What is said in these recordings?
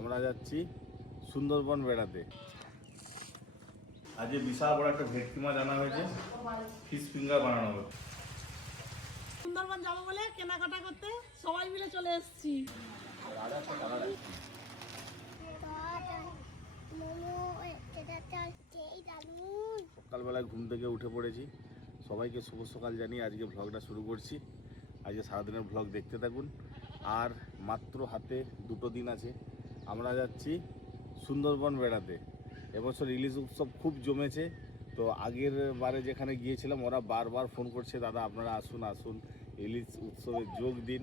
আমরা যাচ্ছি সুন্দরবন বেড়াতে। আজকে বিশাল বড় একটা ভেটকি মাছ আনা হয়েছে, ফিশ ফিঙ্গার বানানো হবে। সুন্দরবন যাবো বলে কেনাকাটা করতে সবাই মিলে চলে এসেছি। সকালবেলায় ঘুম থেকে উঠে পড়েছি, সবাইকে শুভ সকাল জানিয়ে আজকে ভ্লগটা শুরু করছি। আজকে সারাদিনের ভ্লগ দেখতে থাকুন। আর মাত্র হাতে 2 দিন আছে, আমরা যাচ্ছি সুন্দরবন বেড়াতে। এবছর ইলিশ উৎসব খুব জমেছে। তো আগের বারে যেখানে গিয়েছিলাম ওরা বারবার ফোন করছে, দাদা আপনারা আসুন আসুন ইলিশ উৎসবে যোগ দিন।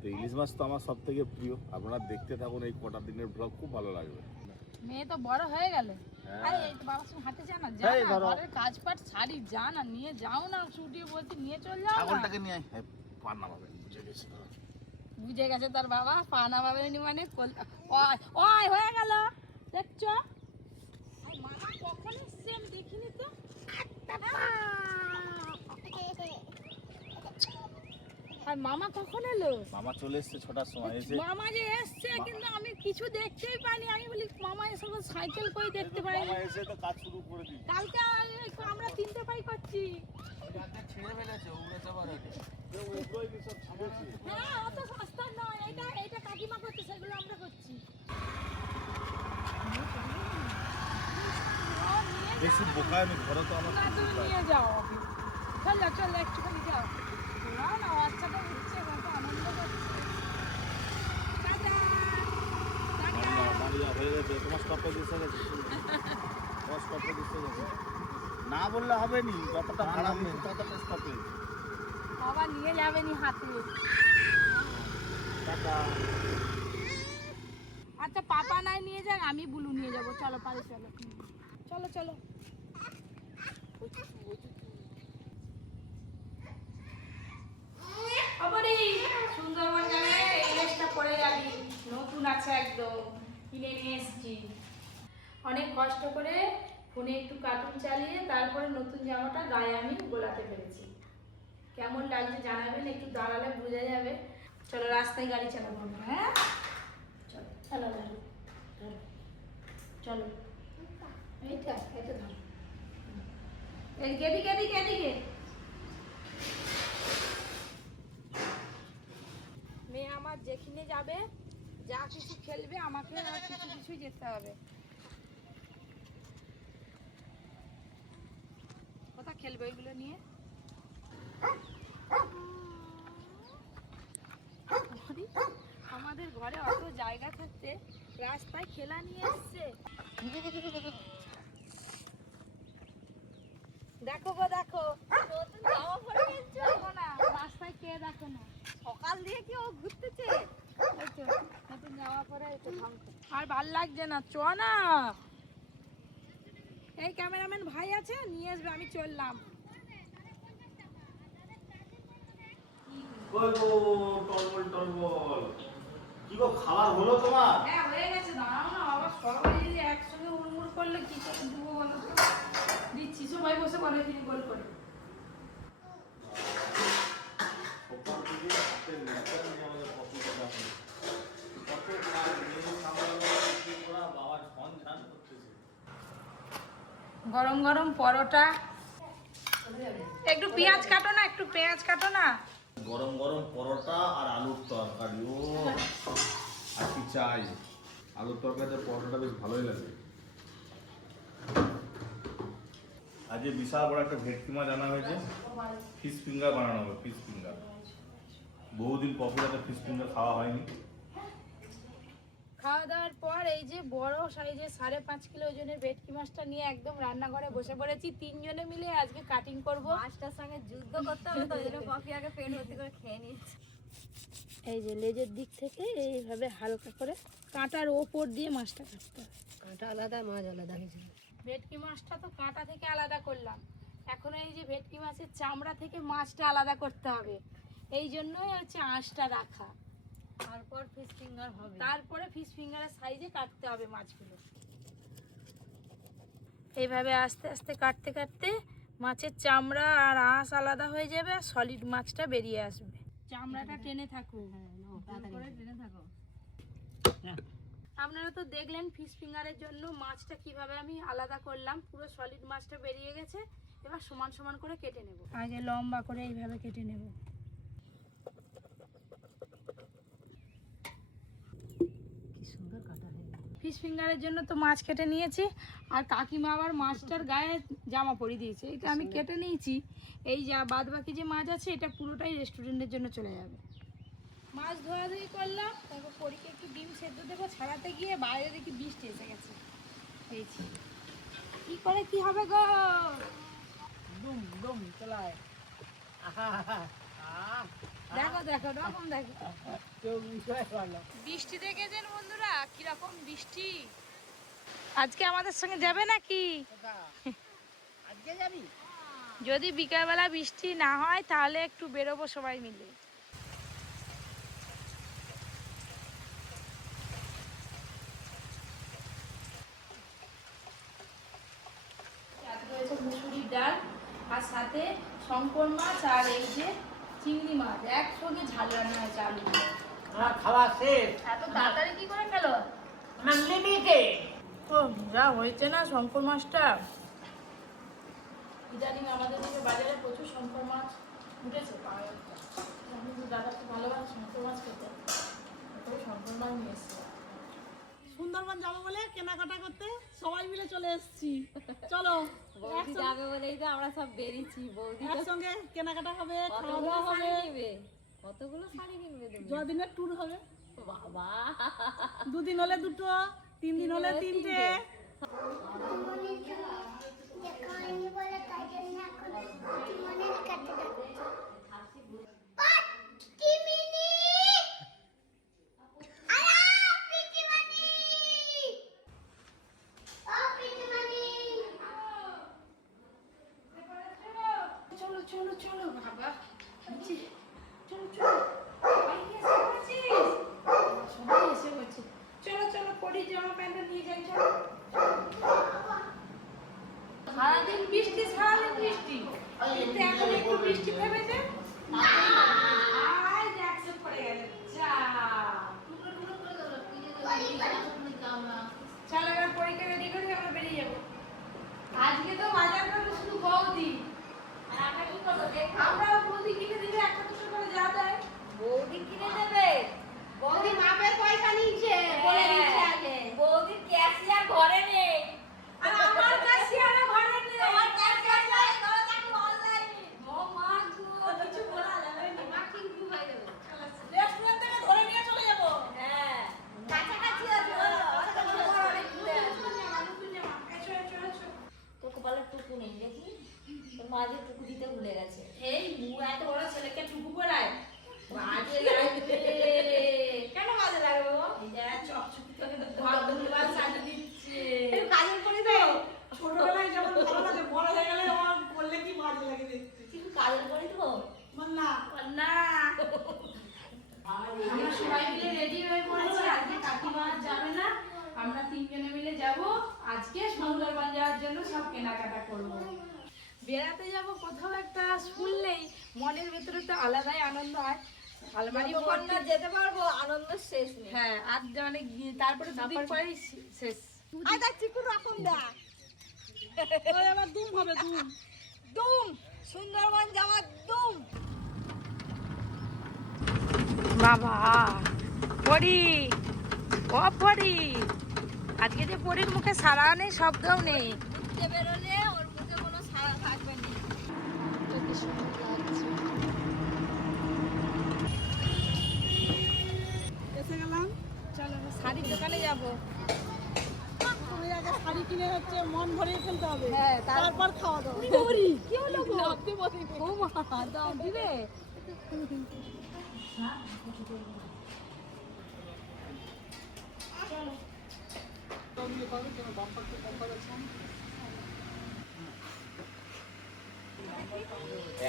তো ইলিশ মাছ তো আমার সব থেকে প্রিয়, আপনারা দেখতে থাকুন এই কটা দিনের ভ্লগ, খুব ভালো লাগবে। মেয়ে তো বড় হয়ে গেল, আরে এই তো বাবার সঙ্গে হাঁটতে জানা যায় না, ঘরের কাজ পাট ছাড়ি যা না, নিয়ে যাও না, ছুটি বলতে নিয়ে চল যাও। ছাগলটাকে নিয়ে আয়, পা নামাবে, বুঝে গেছে। বুঝে গেছে তার বাবা, পা নামাবে নি মানে ওই ওই হয়ে গেল, দেখছো? আর মামা কখন এসছে আমি দেখিনি তো। আর মামা কখন এলো? মামা চলে এসছে 6টার সময়। এসে মামা যে এসছে কিন্তু আমি কিছু দেখতেই পাইনি। আমি বলি মামা এসে সাইকেল কই দেখতে পাইনি। মামা এসে তো কাজ শুরু করে দিই। কালকে আমরা 3টে পাই করছি। ছেড়ে ফেলেছে উড়ে যাবার আগে। ওগুলোই কি সব ছেড়েছে? হ্যাঁ, অত সস্তা নয়। এটা কাকিমা করছে, সেগুলো আমরা করছি। বেশি বোকা আমি, ঘরে তো আমার না তুমি নিয়ে যাও, চল একটুখানি যাও। না না, বাচ্চাটা উঠছে, কত আনন্দ করছে। টাটা বাড়ি হয়ে গেছে, তোমার স্টপেজ এসে গেছে। তোমার স্টপেজ এসে গেছে, না বললে হবে নি, যতটা ভাড়া নেই ততটা স্টপেজ। বাবা নিয়ে যাবে নি হাতে। টাটা। আচ্ছা পাপা নাই নিয়ে যাক, আমি বুলু নিয়ে যাবো। চলো পারে, চলো চলো চলো। সুন্দরবন গেলে এই ড্রেসটা পরে যাবি, নতুন আছে একদম, কিনে নিয়ে এসেছি। অনেক কষ্ট করে ফোনে একটু কার্টুন চালিয়ে তারপরে নতুন জামাটা গায়ে আমি গোলাতে পেরেছি। কেমন লাগছে জানাবেন, একটু দাঁড়ালে বোঝা যাবে। চলো রাস্তায় গাড়ি চালাবো আমরা, হ্যাঁ চলো চলো চলো চলো। এইটা এটা ধরো, এদিকে এদিকে এদিকে এদিকে। মেয়ে আমার যেখানে যাবে, যা কিছু খেলবে, আমাকে কিছু কিছু যেতে হবে। কোথা খেলবে ওইগুলো নিয়ে? আমাদের ঘরে অত জায়গা থাকতে রাস্তায় খেলা নিয়ে এসছে। দেখো গো দেখো, নতুন জামা পরে এসছো। দেখো না রাস্তায় কে, দেখো না সকাল দিয়ে কি ও ঘুরতেছে। নতুন জামা পরে আর ভাল লাগছে না, চ না। এই ক্যামেরাম্যান ভাই আছে, নিয়ে আসবে, আমি চললাম। কি গো, খাবার হলো তোমার? হ্যাঁ হয়ে গেছে, দাঁড়াও না, আবার সবাই একসঙ্গে উড়মুড় করলে কি করে দেবো বলো তো। দিচ্ছি, সবাই বসে বলে তিনি গোল করে। সকাল থেকে হাতের লেখার যে আমাদের কপিটা আছে, কত কাজ নিয়ে সামলানো করা, বাবা ঝন ঝান করতেছে। গরম গরম পরোটা, একটু পেঁয়াজ কাটো না, একটু পেঁয়াজ কাটো না। গরম গরম পরোটা আর আলুর তরকারি, ও আর কি চাই। আলুর তরকারিতে পরোটাটা বেশ ভালোই লাগে। আজকে বিশাল বড় একটা ভেটকি মাছ আনা হয়েছে, ফিশ ফিঙ্গার বানানো হবে। ফিশ ফিঙ্গার বহুদিন পপুলার ফিশ ফিঙ্গার খাওয়া হয়নি। খাওয়া দাওয়ার পর এই যে বড় সাইজের 5.5 কিলো ওজনের ভেটকি মাছটা নিয়ে একদম রান্নাঘরে বসে পড়েছি। 3 জনে মিলে আজকে কাটিং করব। মাছটার সঙ্গে যুদ্ধ করতে হবে, তো ওই জন্য কফি আগে পেট ভর্তি করে খেয়ে নিচ্ছি। এই যে লেজের দিক থেকে এইভাবে হালকা করে কাঁটার ওপর দিয়ে মাছটা কাটতে হবে। কাঁটা আলাদা, মাছ আলাদা হয়েছে। ভেটকি মাছটা তো কাঁটা থেকে আলাদা করলাম, এখন এই যে ভেটকি মাছের চামড়া থেকে মাছটা আলাদা করতে হবে। এই জন্যই হচ্ছে আঁশটা রাখা। তারপর ফিশ ফিঙ্গার হবে। তারপরে ফিশ ফিঙ্গারের সাইজে কাটতে হবে মাছগুলো। এইভাবে আস্তে আস্তে কাটতে কাটতে মাছের চামড়া আর আঁশ আলাদা হয়ে যাবে, আর সলিড মাছটা বেরিয়ে আসবে। চামড়াটা টেনে থাকুক, টেনে থাকো। আপনারা তো দেখলেন ফিশ ফিঙ্গারের জন্য মাছটা কিভাবে আমি আলাদা করলাম, পুরো সলিড মাছটা বেরিয়ে গেছে। এবার সমান সমান করে কেটে নেব, আগে লম্বা করে এইভাবে কেটে নেব। কি সুন্দর কাটা হয়ে গেল। ফিশ ফিঙ্গারের জন্য তো মাছ কেটে নিয়েছি, আর কাকিমা আবার মাছটার গায়ে জামা পরিয়ে দিয়েছে। এটা আমি কেটে নিয়েছি, এই যা বাদ বাকি যে মাছ আছে এটা পুরোটাই রেস্টুরেন্টের জন্য চলে যাবে। মাছ ধোয়াধুয়ি করলাম, তারপর পরীকে একটু ডিম সেদ্ধ দেবো, ছাড়াতে গিয়ে বাইরে দেখি বৃষ্টি এসে গেছে। পেয়েছি কি করে কি হবে গো, দুম দুম চলায় দেখো দেখো রকম দেখো। কেউ বিষয় ভালো বৃষ্টি দেখেছেন বন্ধুরা কিরকম বৃষ্টি। আজকে আমাদের সঙ্গে যাবে নাকি? আজকে যাবি? যদি বিকালবেলা বৃষ্টি না হয় তাহলে একটু বেরোবো সবাই মিলে। মুসুরির ডাল আর সাথে শঙ্কর মাছ আর এই যে চিংড়ি মাছ একসঙ্গে ঝাল রান্না হয়েছে আলু দিয়ে। আমার খাওয়া শেষ। এত তাড়াতাড়ি কি করে খেলো? আনলিমিটেড। ও যা হয়েছে না শঙ্কর মাছটা। ইদানিং আমাদের দিকে বাজারে প্রচুর শঙ্কর মাছ উঠেছে, পাওয়া যাচ্ছে। আমি তো দাদা খুব ভালোবাসি শঙ্কর মাছ খেতে, তো শঙ্কর মাছ নিয়ে এসেছি। সুন্দরবন যাবো বলে কেনাকাটা করতে সবাই মিলে চলে এসেছি। চলো বৌদি যাবে বলেই তো আমরা সব বেরিয়েছি। বৌদি তো একসঙ্গে কেনাকাটা হবে, খাওয়া কতগুলো দাওয়া শাড়ি হবে, কিনবে, কতগুলো শাড়ি কিনবে তুমি? যদিনের ট্যুর হবে। বাবা, 2 দিন হলে 2টো, 3 দিন হলে 3টে। চলো চলো চলো বাবা, নিচে চলো চলো, সবাই এসে গেছে। চলো চলো পরি জামা প্যান্টটা নিয়ে যাই। চলো সারাদিন বৃষ্টি, সারাদিন বৃষ্টি, কিন্তু এখন একটু বৃষ্টি থেমেছে। আয় দেখছে পড়ে গেছে। যা চলো এবার পরীক্ষা রেডি করি, আমরা বেরিয়ে যাবো। আজকে তো বাজার করবে শুধু বৌদি, আর আমরা কি করবো? আমরাও বৌদি কিনে দিলে একটা দুটো করে যা দেয় বৌদি কিনে দেবে। বৌদি মাপের পয়সা নিচ্ছে, বলে দিচ্ছে আগে। বৌদির ক্যাশিয়ার ঘরে নেই। আর আমার কাছে আর ঘরে নেই। আমার ক্যাশিয়ার নাই, তোমার কাছে অনলাইনে। ও মা গো, কিছু বলা যাবে না, মার্কিং কি হয়ে যাবে। রেস্টুরেন্ট থেকে ধরে নিয়ে চলে যাবো। হ্যাঁ, কাছাকাছি আছে। অনেক দূরে আছে। এসো এসো এসো। তোর কপালে টুকু নেই দেখি, তোর মা যে টুকু দিতে ভুলে গেছে। এই এত বড় ছেলেকে টুকু পরায়, বাজে লাগবে। কেন বাজে লাগবে গো? এই যে চকচকি করে ঘর দুবার সাজিয়ে দিচ্ছে। একটু কাজল করি তো। ছোটবেলায় যেমন ভালো লাগে, বড় হয়ে গেলে আমার বললে কি বাজে লাগে দেখতে। কিছু কাজল করে দেবো? না না আমরা সবাই মিলে রেডি হয়ে পড়েছি। আজকে কাকিমা যাবে না, আমরা 3 জনে মিলে যাব। আজকে সুন্দরবন যাওয়ার জন্য সব কেনাকাটা করব। বেড়াতে যাব কোথাও একটা শুনলেই মনের ভেতরে তো আলাদাই আনন্দ হয়। আলমারি যতক্ষণ না যেতে পারবো আনন্দ শেষ নেই। হ্যাঁ আর মানে তারপরে 2 দিন পরেই শেষ। আই দেখ চিকু রকম দেখ। ওই আবার দুম হবে দুম। দুম, সুন্দরবন যাওয়ার দুম। বাবা পরি, ও পরি, আজকে যে পরির মুখে সারা নেই, শব্দও নেই। ঘুরতে বেরোলে ওর মুখে কোনো সাড়া থাকবে না। কি সুন্দর লাগছে। এসে গেলাম। চলো শাড়ির দোকানে যাবো। তুমি আগে শাড়ি কিনে হচ্ছে মন ভরিয়ে ফেলতে হবে। হ্যাঁ, তারপর খাওয়া দাওয়া। কি হলো গো? ও মা, দাও দিবে।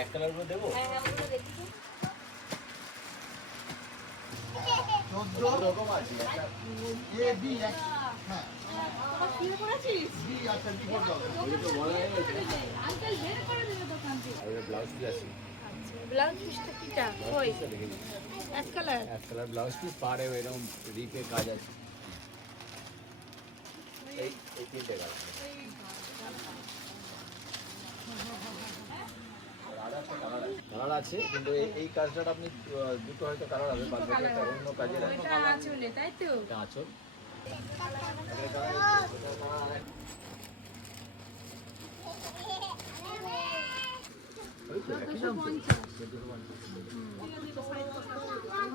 এক কালার করে দেবো। হ্যাঁ, ওগুলো দেখি তো। 14 রকম আছে এ বি হ্যাঁ তোমার কিনে করেছিস? বি আছে বি ফর দাও আঙ্কেল বের করে দেবে দোকান থেকে। আর ব্লাউজ পিস আছে, আচ্ছা ব্লাউজ পিসটা কিটা কই? এক কালার। এক কালার ব্লাউজ পিস পারে এরকম রিপে কাজ আছে। এই তিনটে কালার কালার আছে, কিন্তু এই কাজটা আপনি দুটো হয়তো কালার হবে, বাদ বাকি একটা অন্য কাজের ওইটা আঁচলে, তাই তো? একটা আঁচল।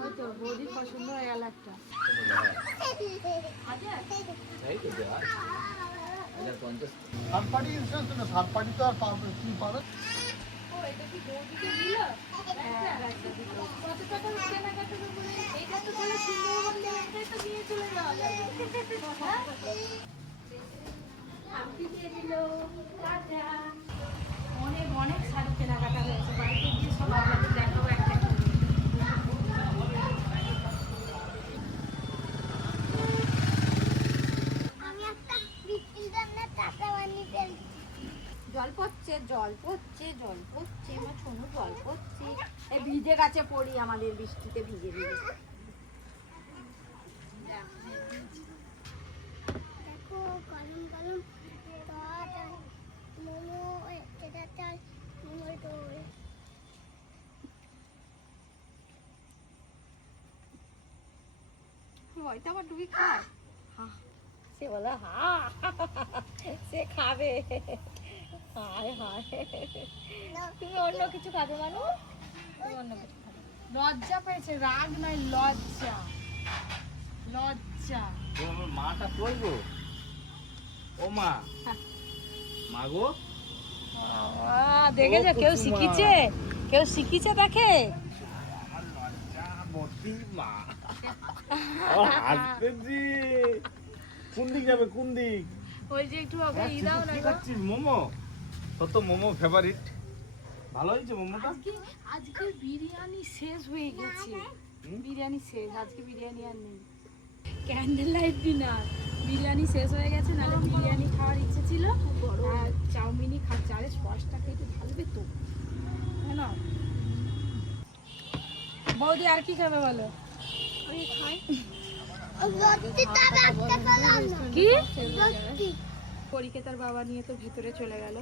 হয়তো বৌদির পছন্দ হয়ে গেল একটা। এই তো দেওয়া 1050 থার্ড পার্টি ইন্স্যুরেন্স না, থার্ড পার্টি তো আর পাবে কি পাবে। ও এটা কি বৌদিকে দিল? কত টাকা কেনাকাটা করে এইটা তো তাহলে সুন্দরবন একটাই তো নিয়ে চলে যাওয়া যাবে। আপনি দিয়ে দিল রাজা। অনেক অনেক শাড়ি কেনাকাটা হয়েছে, বাড়িতে গিয়ে সব আপনাদের দেখাবো একটা করে। জল পড়ছে জল পড়ছে জল পড়ছে, আমার সোনু জল পড়ছে। এই ভিজে গেছে পড়ি আমাদের বৃষ্টিতে ভিজে ভিজে। দেখো গরম গরম ভাত আর মোমো, চাল মোমোর দই। ওইটা আবার ডুবি খায়। সে বলে হা সে খাবে। হায় হায়, তুমি অন্য কিছু খাবে মানু, তুমি অন্য কিছু খাবে। লজ্জা পেয়েছে, রাগ নয় লজ্জা, লজ্জা। আমার মাটা কই গো? ও মা, মা গো, দেখেছো ও কেউ কুসুমা। শিখিছে, কেউ শিখিছে দেখে। আমার লজ্জা ভর্তি মা। আমার হাসতেছি। কোন দিক যাবে, কোন দিক? ওই যে একটু ওকে ই দাও না কি গো। খাচ্ছিস? মোমো? তোর তো মোমো ফেভারিট। ভালো হয়েছে মোমোটা? আজকে বিরিয়ানি শেষ হয়ে গেছে, বিরিয়ানি শেষ, আজকে বিরিয়ানি আর নেই। ক্যান্ডেল লাইট ডিনার, বিরিয়ানি শেষ হয়ে গেছে, নাহলে বিরিয়ানি খাওয়ার ইচ্ছে ছিল আর চাউমিনই খাচ্ছে। আরে সসটা খেতে ঢালবে তো, তাই না? বৌদি আর কি খাবে বলো? কি পরীকে তার বাবা নিয়ে তো ভিতরে চলে গেল।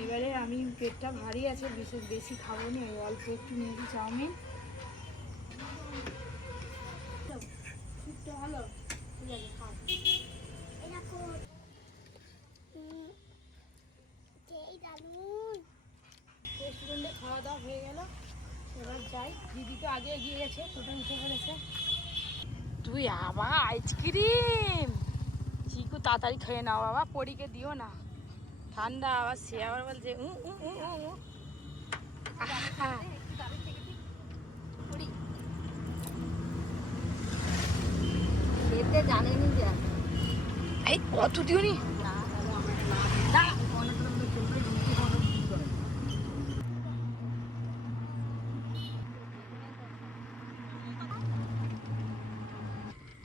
এবারে আমি পেটটা ভারী আছে, বিশেষ বেশি খাবো না, অল্প একটু নিয়েছি চাউমিন। ভালো ঠিক আছে, খাও। রেস্টুরেন্টে খাওয়া দাওয়া হয়ে গেল, এবার যাই। দিদি তো আগে এগিয়ে গেছে, টোটো উঠে পড়েছে। তুই আবার আইসক্রিম, চিকু তাড়াতাড়ি খেয়ে নাও বাবা, পরীকে দিও না, ঠান্ডা। আবার সে আবার বলছে আহা। খেতে জানেনি যে এই কত দিও নি না।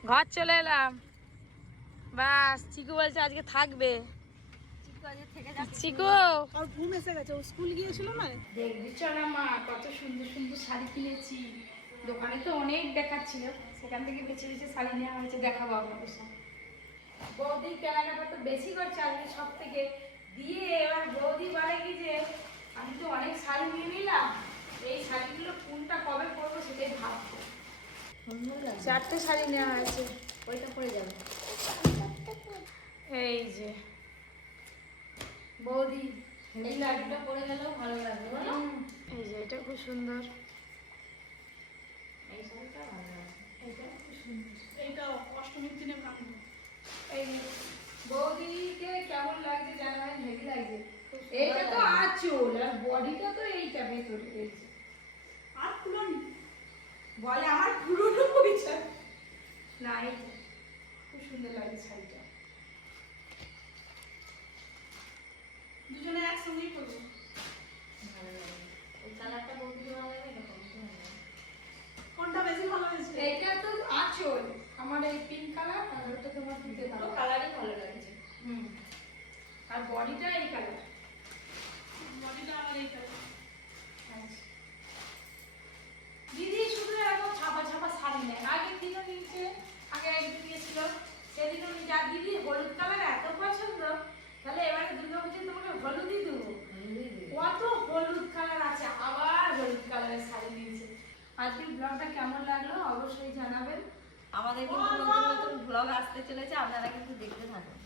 ঘর চলে এলাম, বাস। চিকু বলছে আজকে থাকবে। চিকু আর ঘুম এসে গেছে, ও স্কুল গিয়েছিল না। দেখবি চল মা, কত সুন্দর সুন্দর শাড়ি কিনেছি। দোকানে তো অনেক দেখাচ্ছিল, সেখান থেকে বেছে বেছে শাড়ি নেওয়া হয়েছে, দেখাবো আপনাদের সাথে। বৌদি কেনাকাটা তো বেশি করছে আজকে সব থেকে দিয়ে। এবার বৌদি বলে কি যে আমি তো অনেক শাড়ি নিয়ে নিলাম, এই শাড়িগুলো কোনটা কবে পরবো সেটাই ভাববো। 4টে শাড়ি নেওয়া হয়েছে, ওইটা পড়ে যাবে। এই যে বৌদি এই লাড্ডুটা পড়ে গেলেও ভালো লাগবে বলো। এই যে এটা খুব সুন্দর, এই শাড়িটা ভালো লাগবে। এটা খুব সুন্দর। এইটা অষ্টমীর দিনে ভাঙবো। এই যে বৌদিকে কেমন লাগছে জানাবেন, হেভি লাগছে। খুব সুন্দর এইটা তো লাগছে। আঁচল আর বডিটা তো এইটা ভেতরে রয়েছে। আর খুলনি বলে আমার পুরোনো পরিচয়। না এই যে খুব সুন্দর লাগে শাড়িটা। দুজনে একসঙ্গেই করবো। ভালো লাগবে। ওই কালারটা বৌদিকে ভালো লাগবে, এটা বৌদিকে ভালো লাগবে। কোনটা বেশি ভালো হয়েছে? এইটা তো আঁচল, আমার এই পিঙ্ক কালার, আর ওটা তোমার দিতে দুটো কালার। কালারই ভালো লাগছে। আর বডিটা এই কালার। বডিটা আমার এই কালার। দিদি শুধু এরকম ছাপা ছাপা শাড়ি নেয়, আগের দিনও নিয়েছে, আগে একদিন নিয়েছিল, সেদিনও যা দিদি হলুদ কালার তাহলে এবারে দুর্গাপুজোয় তোমাকে হলুদই দেবো। কত হলুদ কালার আছে, আবার হলুদ কালারের শাড়ি নিয়েছে। আজকের ব্লগটা কেমন লাগলো অবশ্যই জানাবেন। আমাদের কিন্তু নতুন নতুন ব্লগ আসতে চলেছে, আপনারা কিন্তু দেখতে থাকুন।